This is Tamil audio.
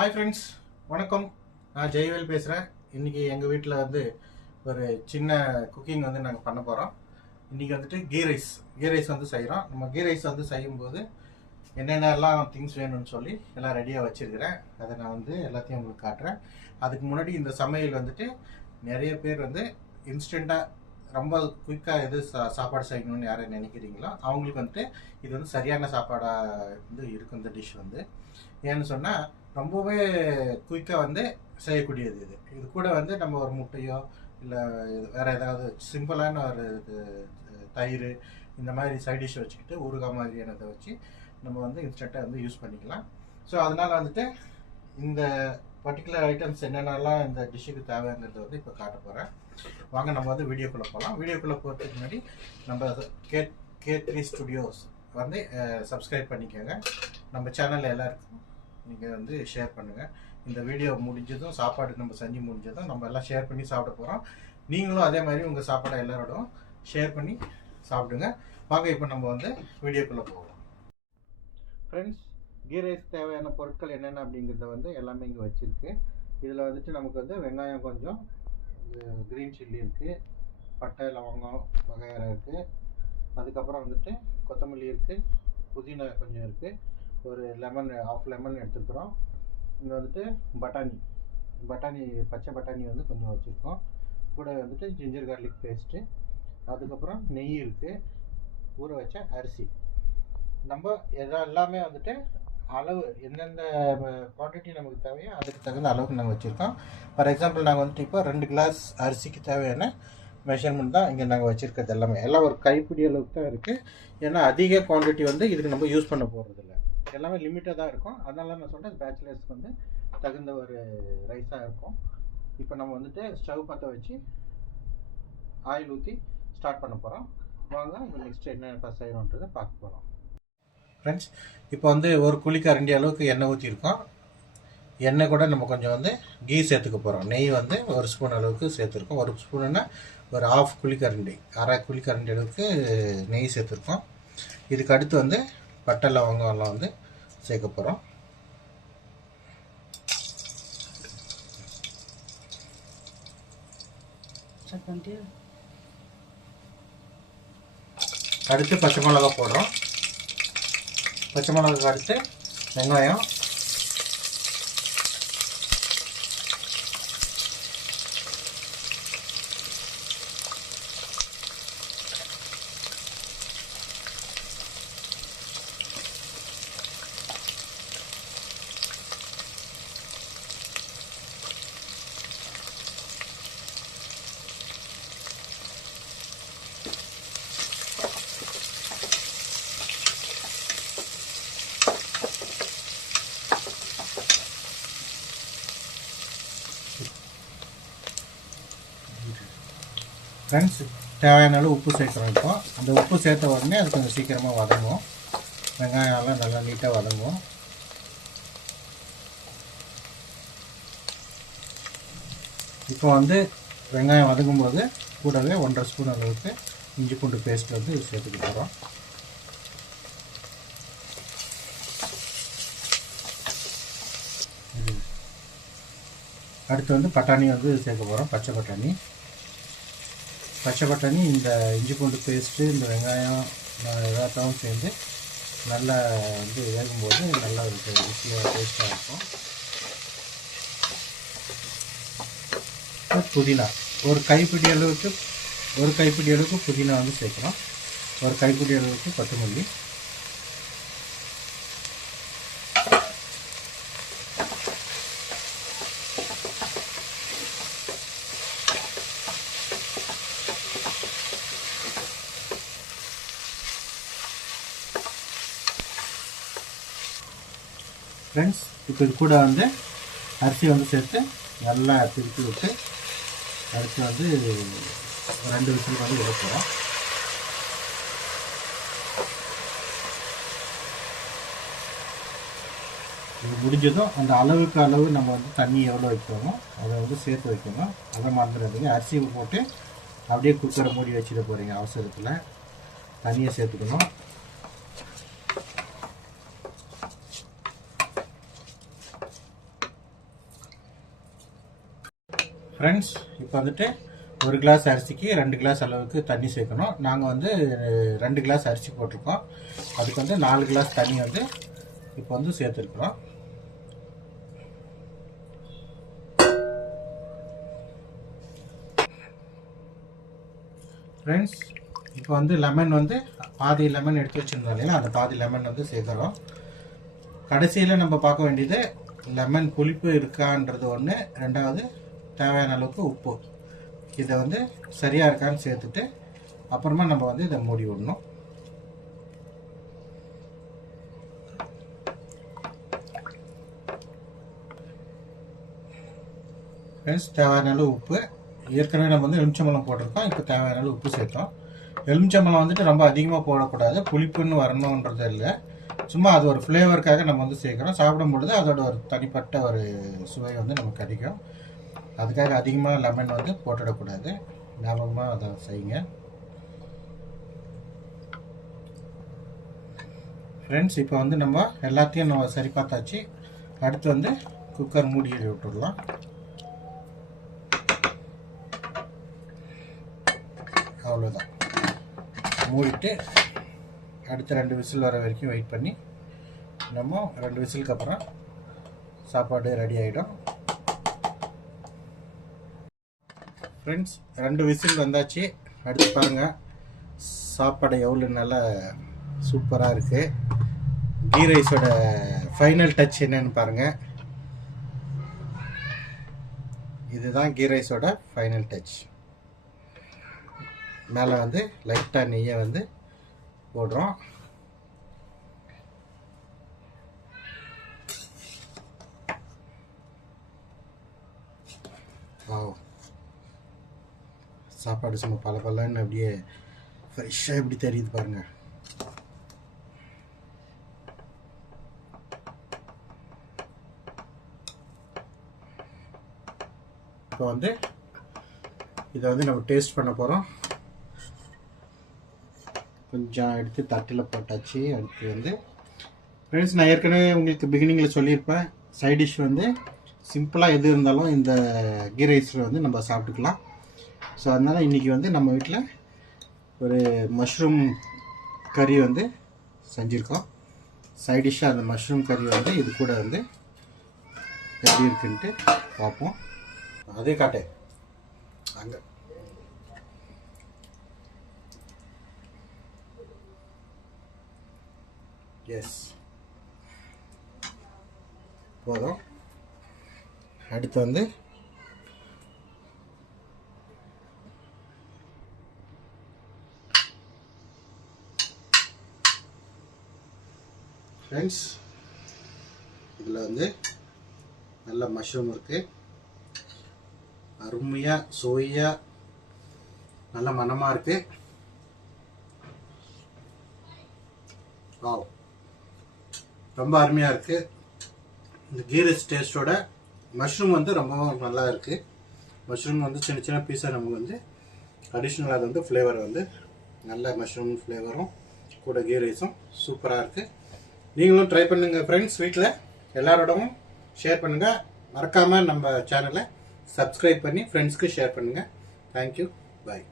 ஹாய் ஃப்ரெண்ட்ஸ், வணக்கம். நான் ஜெயவேல் பேசுகிறேன். இன்றைக்கி எங்கள் வீட்டில் ஒரு சின்ன குக்கிங் நாங்கள் பண்ண போகிறோம். இன்றைக்கி கீ ரைஸ் செய்கிறோம். நம்ம கீ ரைஸ் செய்யும்போது என்னென்னலாம் திங்ஸ் வேணும்னு சொல்லி எல்லாம் ரெடியாக வச்சுருக்கிறேன். அதை நான் எல்லாத்தையும் உங்களுக்கு காட்டுறேன். அதுக்கு முன்னாடி இந்த சமையல் நிறைய பேர் இன்ஸ்டண்ட்டாக ரொம்ப குயிக்காக எது சாப்பாடு செய்யணும்னு யாரை நினைக்கிறீங்களோ அவங்களுக்கு இது சரியான சாப்பாடாக இருக்கும். இந்த டிஷ் ஏன்னு சொன்னால் ரொம்பவே குயிக்காக செய்யக்கூடியது. இது கூட நம்ம ஒரு முட்டையோ இல்லை வேறு ஏதாவது சிம்பிளான ஒரு தயிர் இந்த மாதிரி சைட் டிஷ் வச்சுக்கிட்டு ஊறுகாய் மாதிரியானதை வச்சு நம்ம இன்ஸ்டண்ட்டாக யூஸ் பண்ணிக்கலாம். ஸோ அதனால் இந்த பர்டிகுலர் ஐட்டம்ஸ் என்னென்னலாம் இந்த டிஷ்ஷுக்கு தேவைங்கிறத இப்போ காட்ட போகிறேன். வாங்க நம்ம வீடியோக்குள்ளே போகலாம். வீடியோக்குள்ளே போகிறதுக்கு முன்னாடி நம்ம K3 ஸ்டுடியோஸ் சப்ஸ்கிரைப் பண்ணிக்கோங்க. நம்ம சேனலில் எல்லாருக்கும் நீங்கள் ஷேர் பண்ணுங்கள். இந்த வீடியோ முடிஞ்சதும் சாப்பாடு நம்ம செஞ்சு முடிஞ்சதும் நம்ம எல்லாம் ஷேர் பண்ணி சாப்பிட போகிறோம். நீங்களும் அதே மாதிரி உங்கள் சாப்பாடை எல்லாரோடும் ஷேர் பண்ணி சாப்பிடுங்க. வாங்க இப்போ நம்ம வீடியோக்குள்ளே போகலாம். ஃப்ரெண்ட்ஸ், கீ ரைஸ் தேவையான பொருட்கள் என்னென்ன அப்படிங்கிறத எல்லாமே இங்கே வச்சுருக்கு. இதில் நமக்கு வெங்காயம் கொஞ்சம், க்ரீன் சில்லி இருக்குது, பட்டை லவங்கம் வகையறை இருக்குது, அதுக்கப்புறம் கொத்தமல்லி இருக்குது, புதினா கொஞ்சம் இருக்குது, ஒரு லெமன் ஆஃப் லெமன் எடுத்துக்கிறோம். இங்கே பட்டாணி பச்சை பட்டாணி கொஞ்சம் வச்சுருக்கோம். கூட ஜிஞ்சர் கார்லிக் பேஸ்ட்டு, அதுக்கப்புறம் நெய் இருக்குது, ஊற வச்ச அரிசி. நம்ம எல்லாமே அளவு எந்தெந்த குவான்டிட்டி நமக்கு தேவையோ அதுக்கு தகுந்த அளவுக்கு நாங்கள் வச்சுருக்கோம். ஃபார் எக்ஸாம்பிள் நாங்கள் இப்போ 2 கிளாஸ் அரிசிக்கு தேவையான மெஷர்மெண்ட் தான் இங்கே நாங்கள் வச்சுருக்கிறது. எல்லாம் ஒரு கைப்பிடி அளவுக்கு தான் இருக்குது. ஏன்னா அதிக குவான்டிட்டி இதுக்கு நம்ம யூஸ் பண்ண போகிறதில்ல. எல்லாமே லிமிட்டாக தான் இருக்கும். அதனால நான் சொல்கிறேன், பேச்சுலர்ஸ்க்கு தகுந்த ஒரு ரைஸாக இருக்கும். இப்போ நம்ம ஸ்டவ் பற்ற வச்சு ஆயில் ஊற்றி ஸ்டார்ட் பண்ண போகிறோம். வாங்க இப்போ நெக்ஸ்ட் என்ன செய்கிறோன்றதை பார்க்க போகிறோம். ஃப்ரெண்ட்ஸ், இப்போ ஒரு குழிக்கரண்டி அளவுக்கு எண்ணெய் ஊற்றிருக்கோம். எண்ணெய் கூட நம்ம கொஞ்சம் கீ சேர்த்துக்க போகிறோம். நெய் ஒரு ஸ்பூன் அளவுக்கு சேர்த்துருக்கோம். ஒரு ஸ்பூனுன்னா ஒரு ஆஃப் குழிக்கரண்டி, அரை குழிக்கரண்டி அளவுக்கு நெய் சேர்த்துருக்கோம். இதுக்கு அடுத்து பட்டை லவங்கம்லாம் சேர்க்க போகிறோம். அடுத்து பச்சை மிளகா போடுறோம். பச்சை மிளகாக்கு அடுத்து வெங்காயம், ஃப்ரெண்ட்ஸ், தேவையான அளவு உப்பு சேர்க்குறோம். இப்போ அந்த உப்பு சேர்த்த உடனே அது கொஞ்சம் சீக்கிரமாக வதங்கும். வெங்காயம்லாம் நல்லா நீட்டாக வதங்கும். இப்போ வெங்காயம் வதங்கும்போது கூடவே 1.5 ஸ்பூன் அளவுக்கு இஞ்சி பூண்டு பேஸ்ட் சேர்த்துக்க போகிறோம். அடுத்து பட்டாணி சேர்க்க போகிறோம். பச்சை பட்டாணி இந்த இஞ்சி பூண்டு பேஸ்ட்டு, இந்த வெங்காயம் எல்லாத்தையும் சேர்ந்து நல்லா வேகும்போது நல்லா ருசியாக டேஸ்ட்டாக இருக்கும். புதினா ஒரு கைப்பிடி அளவுக்கு புதினா சேர்க்குறோம். ஒரு கைப்பிடி அளவுக்கு கொத்தமல்லி, ஃப்ரெண்ட்ஸ், இப்போ இது கூட அரிசி சேர்த்து நல்லா திருப்பி விட்டு அடுத்து 2 விசில் விட போகிறோம். இது முடிஞ்சதும் அந்த அளவு நம்ம தண்ணி எவ்வளோ வைக்கிறோமோ அதை சேர்த்து வைக்கணும். அதை மறந்துடாதீங்க. அரிசியை போட்டு அப்படியே குக்கரை மூடி வச்சுட்டு போகிறீங்க அவசரத்தில். தண்ணியை சேர்த்துக்கணும். ஃப்ரெண்ட்ஸ் இப்போ வந்துட்டு 1 கிளாஸ் அரிசிக்கு 2 கிளாஸ் அளவுக்கு தண்ணி சேர்க்கணும். நாங்கள் வந்து 2 கிளாஸ் அரிசி போட்டிருக்கோம். அதுக்கு வந்து 4 கிளாஸ் தண்ணி வந்து இப்போ வந்து சேர்த்துருக்குறோம். ஃப்ரெண்ட்ஸ் இப்போ வந்து லெமன் வந்து பாதி லெமன் எடுத்து வச்சுருந்தோம் இல்லையா, அந்த பாதி லெமன் வந்து சேர்க்குறோம். கடைசியில் நம்ம பார்க்க வேண்டியது லெமன் புளிப்பு இருக்கான்றது ஒன்று, ரெண்டாவது தேவையான அளவுக்கு உப்பு. இதை வந்து சரியாக இருக்கான்னு சேர்த்துட்டு அப்புறமா நம்ம வந்து இதை மூடி விடணும். ஃப்ரெண்ட்ஸ் தேவையான அளவு உப்பு, ஏற்கனவே நம்ம வந்து எலுமிச்சம்பழம் போட்டிருக்கோம், இப்போ தேவையான அளவு உப்பு சேர்த்தோம். எலுமிச்சம்பழம் வந்துட்டு ரொம்ப அதிகமாக போடக்கூடாது, புளிப்புன்னு வரணுன்றது இல்லை, சும்மா அது ஒரு ஃப்ளேவருக்காக நம்ம வந்து சேர்க்குறோம். சாப்பிடும் பொழுது அதோட ஒரு தனிப்பட்ட ஒரு சுவை வந்து நமக்கு கிடைக்கும். அதுக்காக அதிகமாக லெமன் வந்து போட்டுடக்கூடாது, ஞாபகமாக அதை செய்யுங்க. ஃப்ரெண்ட்ஸ் இப்போ வந்து நம்ம எல்லாத்தையும் நம்ம சரி பார்த்தாச்சு. அடுத்து வந்து குக்கர் மூடி விட்டுடலாம். அவ்வளோதான், மூடிட்டு அடுத்த 2 விசில் வர வரைக்கும் வெயிட் பண்ணி நம்ம 2 விசிலுக்கு அப்புறம் சாப்பாடு ரெடி ஆகிடும். ஃப்ரெண்ட்ஸ் 2 விசில் வந்தாச்சு. அடுத்து பாருங்கள் சாப்பாடு எவ்வளோ நல்லா சூப்பராக இருக்குது. கீ ரைஸோட ஃபைனல் டச் என்னன்னு பாருங்கள். இதுதான் கீ ரைஸோட ஃபைனல் டச். மேலே வந்து லைட்டாக நெய்யை வந்து போடுறோம். சாப்பாடு சும்மா பலன்னு அப்படியே ஃப்ரெஷ்ஷாக எப்படி தெரியுது பாருங்கள். இப்போ வந்து இதை வந்து நம்ம டேஸ்ட் பண்ண போகிறோம். கொஞ்சம் எடுத்து தட்டில் போட்டாச்சு. அடுத்து வந்து ஃப்ரெண்ட்ஸ் நான் ஏற்கனவே உங்களுக்கு பிகினிங்கில் சொல்லியிருப்பேன், சைட் டிஷ் வந்து சிம்பிளாக எது இருந்தாலும் இந்த கீ ரைஸில் வந்து நம்ம சாப்பிட்டுக்கலாம். ஸோ அதனால் இன்றைக்கி வந்து நம்ம வீட்டில் ஒரு மஷ்ரூம் கறி வந்து செஞ்சுருக்கோம். சைட் டிஷ்ஷாக அந்த மஷ்ரூம் கறி வந்து இது கூட வந்து எப்படி இருக்குன்ட்டு பார்ப்போம். அதே காட்டு அங்கே எஸ் போதும். அடுத்து வந்து ஃப்ரெண்ட்ஸ் இதில் வந்து நல்ல மஷ்ரூம் இருக்குது, அருமையாக சுவையாக நல்ல மணமாக இருக்குது. வாவ், ரொம்ப அருமையாக இருக்குது. இந்த கீ ரைஸ் டேஸ்ட்டோட மஷ்ரூம் வந்து ரொம்ப நல்லா இருக்குது. மஷ்ரூம் வந்து சின்ன சின்ன பீஸாக நமக்கு வந்து அடிஷ்னலாக அது வந்து ஃப்ளேவர் வந்து நல்ல மஷ்ரூம் ஃப்ளேவரும் கூட கீ ரைஸும் சூப்பராக இருக்குது. நீங்களும் ட்ரை பண்ணுங்கள் ஃப்ரெண்ட்ஸ். வீட்டில் எல்லாரோடவும் ஷேர் பண்ணுங்கள். மறக்காமல் நம்ம சேனலை சப்ஸ்கிரைப் பண்ணி ஃப்ரெண்ட்ஸ்க்கு ஷேர் பண்ணுங்கள். தேங்க்யூ, பாய்.